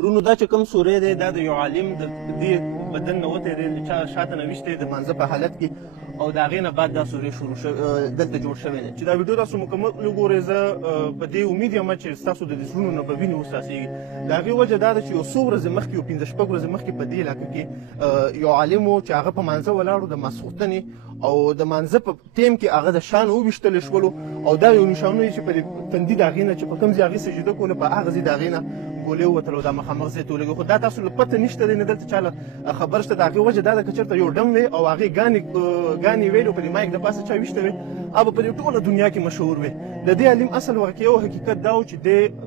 ورونو دا چې کوم سوری دی دا د یو عالم د دې بدن نه وتی دی د چا شاته نه ویشتی د مانځه په حالت کې او د هغې نه بعد دا سوری دلته جوړ شوی دی چې دا ویډیو تاسو مکمل وګورئ زه په دې امید یم چې ستاسو د زړونو نه به وینې وڅاڅېږي د هغې وجه دا ده چې یو څو ورځې مخکې یو 15 ورځې مخکې په دې علاقه کې یو عالم و چې هغه په مانځه ولاړ و د ماسخوتنې او د مانځه په ټیم کې هغه د شان وویشتلی شولو او دا یو نشانونه چې په تندي د هغې نه چې په کوم ځای هغې سجده کوله په هغه ځای د هغې نه ګولې ووتل او دا مخامخ ځای ته ولګېد خو دا تاسو له پته نشته دی نه دلته چا له خبر شته د هغې وجه دا ده که چېرته یو ډم وی او هغې ګانې ویلو په دې مایک د پاسه چا ویشته وي هغه په دې ټوله دنیا کې مشهور وي د دې عالم اصل واقعي او حقیقت دا و چې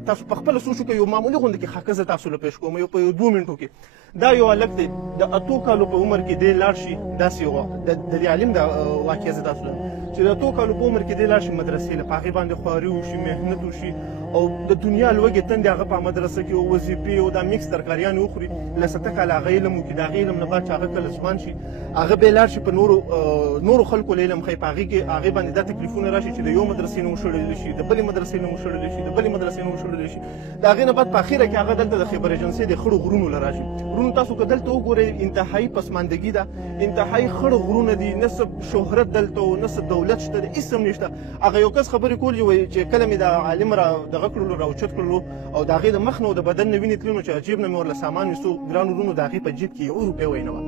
تاسو په خپله سوچ وکړئ یو معمولي غوندې کې حقه زه تاسو له پیش کوم یو په 2 منټو کې دا یو هلک دی د 8 کالو په عمر کې دی لاړ شي داسې د دې عالم دا واقعه زه تاسو له چې د 8 کالو په عمر کې دی لاړ شي مدرسې له په هغې باندې خواري وشي محنت وشي او د دنیا لوږې تندې هغه په مدرسه کې وظیفې او دا میکس ترکاریانې وخوري له 7 کاله هغه علم وکړي د هغې علم نه بعد چې هغه کله ځوان شي هغه بیا لاړ شي په نورو خلکو له علم ښایي په هغې باندې دا تکلیفونه راشي چې د یو مدرسې نه وشړلی شي د بلې مدرسې نه وشړلی شي د بلې مدرسې نه وشړلی شي د هغې نه بعد په اخره کې هغه دلته د خیبر ایجنسۍ د خړو غرونو له راشي غرونو تاسو که دلته وګورئ انتهایي پسماندګي ده انتهایي خړ غرونه دي نه څه شهرت دلته و نه څه دولت شته د هېڅ هم نشته هغه یو کس خبرې کولې وایي چې کله مې د عالم دغه کړلو راوچت کړلو او د هغې د مخ نه او د بدن نه وینې تللي نو چې جیب نه مې ورله سامان ویستو ګران ورونو د هغې په جیب کې 1 روپۍ وی نه وه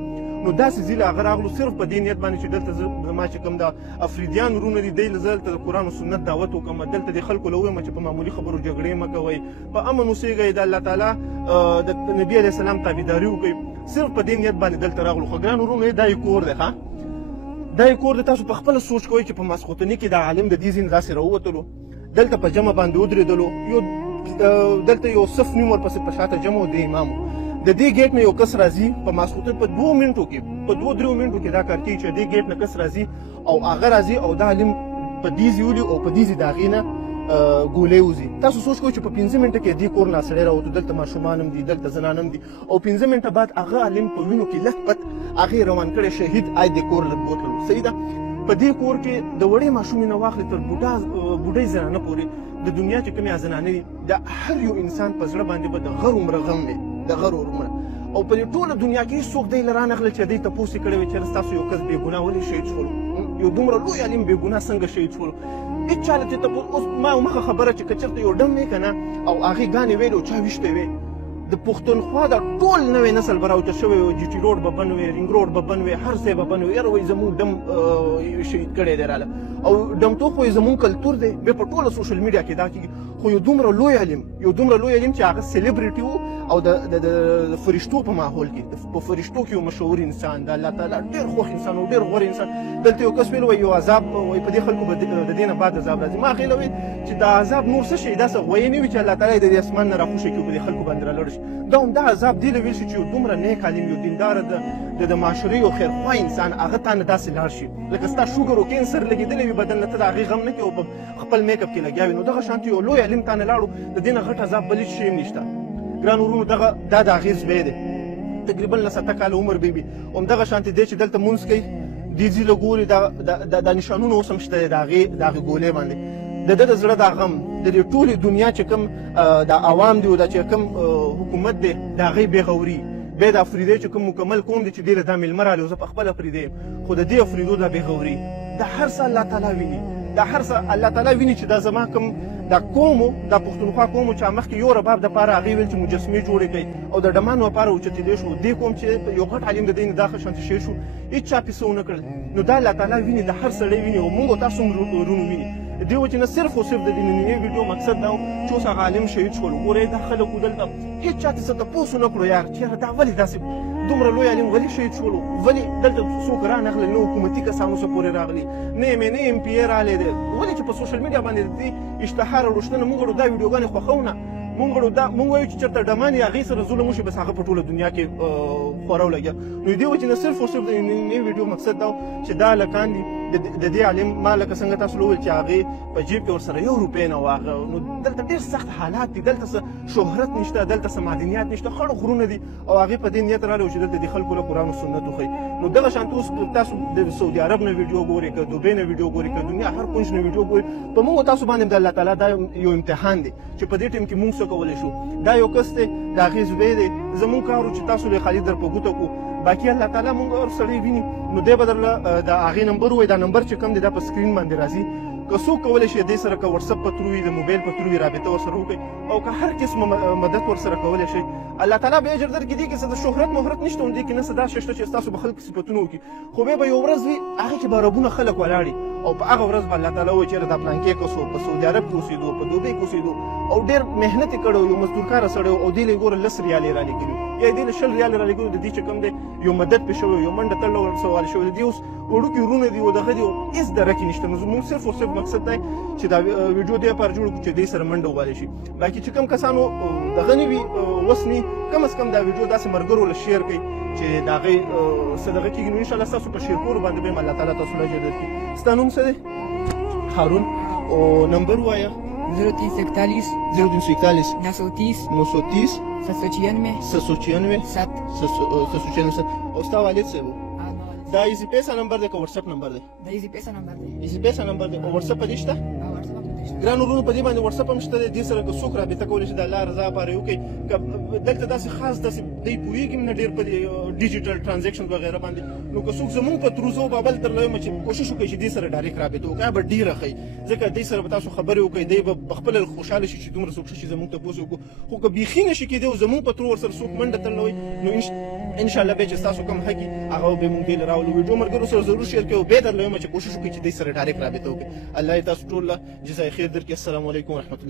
نو داسې ځي له هغه راغلو صرف په دې نیت باندې چې دلته زما چې کوم د افریدیان ورونه دي دی له زه دلته د قرآن و سنت دعوت وکړم دلته د خلکو له ووایم چې په معمولي خبرو جګړې مه کوئ په امن اوسېږئ د الله تعالی د نبي علیه السلام تابعداري وکړئ صرف په دې نیت باندې دلته راغلو خو ګران ورونو دا یې کور دی ښه دا یې کور دی تاسو په خپله سوچ کوئ چې په ماسخوتني کې دا عالم د دې ځای نه داسې راووتلو دلته په جمع باندې ودرېدلو دلته یو صف نیم ورپسې په شاته جمع و د امام د دې ګیټ نه یو کس راځي په ماسخوتن په 2 منټو کې په 2-3 منټو کې دا کار کوي چې دې ګیټ نه کس راځي او هغه راځي او دا عالم په دې ځای ولي او په دې ځای د هغې نه ګولې وځي تاسو سوچ کوئ چې په 15 منټه کې دې کور نه سړی راوتو دلته ماشومان هم دي دلته زنان هم دي او 15 منټه بعد هغه عالم په وینو کې لت پت هغې روان کړی شهید آی دې کور له بوتلو صحیح ده په دې کور کې د وړې ماشومې نه واخلې تر بوډۍ زنانه پورې د دنیا چې کومې زنانې دي د هر یو انسان په زړه باندې به د غر عمره غم وي د غر عمره او په دې ټوله دنیا کې هېڅوک دی له رانغلل چې دی تپوس یې کړی وي چې ستاسو یو کس بېګناه ولې شهید شولو یو دومره لوی عالم بېګناه څنګه شهید شولو هېڅ چا له دې تپوس اوس ما مخه خبره چې که چېرته یو ډم وی که نه او هغې ګانې ویلې او چا ویشتی وی د پښتونخوا دا ټول نوی نسل به راوچت شوی و جي ټي روډ به بند وی رینګ روډ به بند وی هر ځای به بند وی یاره وایي زموږ ډم شهید کړی دی راله او ډمتوب خو یې زموږ کلتور دی بیا په ټوله سوشل میډیا کې دا کېږي خو یو دومره لوی علم چې هغه سلیبریټي و او د فرشتو په ماحول کې په فرشتو کې یو مشهور انسان د الله تعالی ډېر خوښ انسان او ډېر غوره انسان دلته یو کس ویل وایي یو عذاب وایي په دې خلکو به د دې نه بعد عذاب راځي ما هغې له ویل چې دا عذاب نور څه شی داسې غویې نه وي چې الله تعالی د دې اسمان نه راخوشی کړي په دې خلکو باندې رالاړ شي دا همدا عذاب دې له ویل شي چې یو دومره نیک عالم یو دینداره د معاشرې یو خیرخوا انسان هغه تا نه داسې لاړ شي لکه ستا شوګر او کینسر لګېدلی وي بدن نه ته د هغې غم نه کوې او په خپل میک اپ کې لګیا وي نو دغه شانتې یو لوی علم تا نه لاړو د دې نه غټ عذاب بل هېڅ شی هم نشته ګران ورونو دا د هغې زوی دی تقریبا له 7 کاله عمر بیبي همدغه شانتې دی چې دلته مونځ کوي دې ځي له ګوري دا نشانونه اوس هم شته دی د هغې ګولې باندې د ده د زړه دا غم د دې ټولې دنیا چې کوم د عوام دی او دا چې کوم حکومت دی د هغې بېغوري بیا د افریدی چې کوم مکمل قوم دی چې ډېره دا مېلمه راغلی او زه په خپل افریدی یم خو د دې افریدو دا بېغوري دا هر څه الله تعالی ویني دا هر څه الله تعالی ویني چې دا زما کوم دا قومو دا پښتونخوا قومو چې مخکې یو رباب دپاره هغې ویل چې مجسمې جوړې کړئ او د ډمانو لپاره اوچتېدی شو دې قوم چې یو غټ عالم د دې نه دا ښه شانتې شی شو هېڅ چا پې څه ونه کړل نو دا الله تعالی ویني د هر سړی ویني او موږ او تاسو هم ورونو ویني دې وجې نه صرف او صرف د دې نننۍ ویډیو مقصد دا و چې اوس هغه عالم شهید شول ګورئ دا خلک و دلته هېڅ چا ته څه تپوس ونه کړو یار چې یاره دا ولې داسې دومره لوی عالم ولې شهید شولو ولې دلته څوک رانغلل نه حکومتي کسانو څه پورې راغلي نه ایم نه ایم پی ای راغلی دی ولې چې په سوشل میډیا باندې د دې اشتهار او روشنه موږ دا ویډیوګانې خوښوو نه موږ وایو چې چېرته ډمان یې هغې سره ظلم وشي بس هغه په ټوله دنیا کې خوره ولګیا نو دې وجې نه صرف او صرف د نننۍ ویډیو مقصد دا و چې دا هلکان دي د دې عالم ما لکه څنګه تاسو وویل چې هغې په جیب کې ورسره 1 روپۍ نه واغه نو دلته ډېر سخت حالات دي دلته څه شهرت نشته، دلته څه معدنیات نشته، خړ غرونه دي او هغې په دې نیت راغلي چې دلته د خلکو له قرآن او سنت وښیي. نو دغه شانته اوس تاسو د سعودي عرب نه ویډیو ګورئ، که دوبۍ نه ویډیو ګورئ، که دنیا هر کونج نه ویډیو ګورئ، په موږ تاسو باندې د الله تعالی دا یو امتحان دی چې په دې ټیم کې موږ څه کولی شو. دا یو کس دی، د هغې زوی دی، زموږ کار و چې تاسو له خالي در په ګوته کړو، باقي الله تعالی موږ هر سړی ویني. نو دی به درله د هغې نمبر ووایي، دا نمبر چې کوم دی دا په سکرین باندې راځي. که څوک کولی شي دې سره که وټسپ په ترو وي، د موبایل په ترو وي، رابطه ورسره وکړئ او که هر قسمه مدد ورسره کولی شئ، الله تعالی به اجر درکړي. دې کې څه د شهرت مهرت نشته، دې کې نه څه دا شی شته چې ستاسو به خلک صفتونه وکړي، خو بیا به یو ورځ وي هغې کې به ربونه خلک ولاړي او په هغه ورځ به الله تعالی وایي چېرې دا پلانکې کس و، په سعودي عرب کې اوسېدو، په دوبۍ کې اوسېدو او ډېر محنت یې کړی و، یو مزدورکاره سړی و او دې له یې ګوره 10 ریالې رالېږلي یا دې له 20 ریالې رالېږلي، د دې چې کوم دی یو مدد پې شوی، یو منډه تړله ورسره شوې. د دې اوس وړوکي وروڼه دي او دغه دي، هېڅ درکې نشته. نو زموږ صرف او صرف مقصد دی چې دا ویډیو دې لپاره جوړ کړو چې دې سره منډه ووالی شي. باقي چې کوم کسانو دغه نه وي وس نه، کم از کم دا ویډیو داسې ملګرو له شیر کړئ چې د هغې څه دغه کېږي. نو انشاءالله ستاسو په شیر کولو باندې به هم الله تعالی تاسو له اجر درکړي. ستا نوم څه دی؟ هارون. او نمبر ووایه. 031 031 930 930 791 791 791. او ستا والد صاحب دا ایزی پیسه نمبر دی که وټسپ نمبر دی؟ دا ایزی پیسه نمبر دی. ایزی پیسه نمبر دی. او وټسپ په دې شته؟ ګران وروڼو په دې باندې وټسپ هم شته دی. دې سره که څوک رابطه کولی شي د الله رضا لپاره یې وکړئ. که دلته داسې خاص داسې دی پوهېږي هم نه ډېر په ډیجیټل ټرانزیکشن وغیره باندې، نو که څوک زمونږ په تروزه او بابل تر لویمه چې کوشش وکړئ چې دې سره ډایرکټ رابطه وکړئ، به ډېره ښه وي، ځکه دې سره به تاسو خبرې وکړئ، دی به پخپله خوشحاله شي چې دومره څوک شي چې زمونږ تپوس وکړو. خو که بیخي نه شي کېدی او زمونږ په ترو ورسره څوک منډه تړلی نو انشاءالله بیا چې ستاسو کوم حق وي هغه به موږ دې له راولو. ویډیو ملګرو سره ضرور شیر کړئ او بیا در لویمه چې کوشش وکړئ چې دې سره ډایرکټ رابطه وکړئ. الله یې تاسو ټول له جزای خیر درکړي. السلام علیکم ورحمة الله.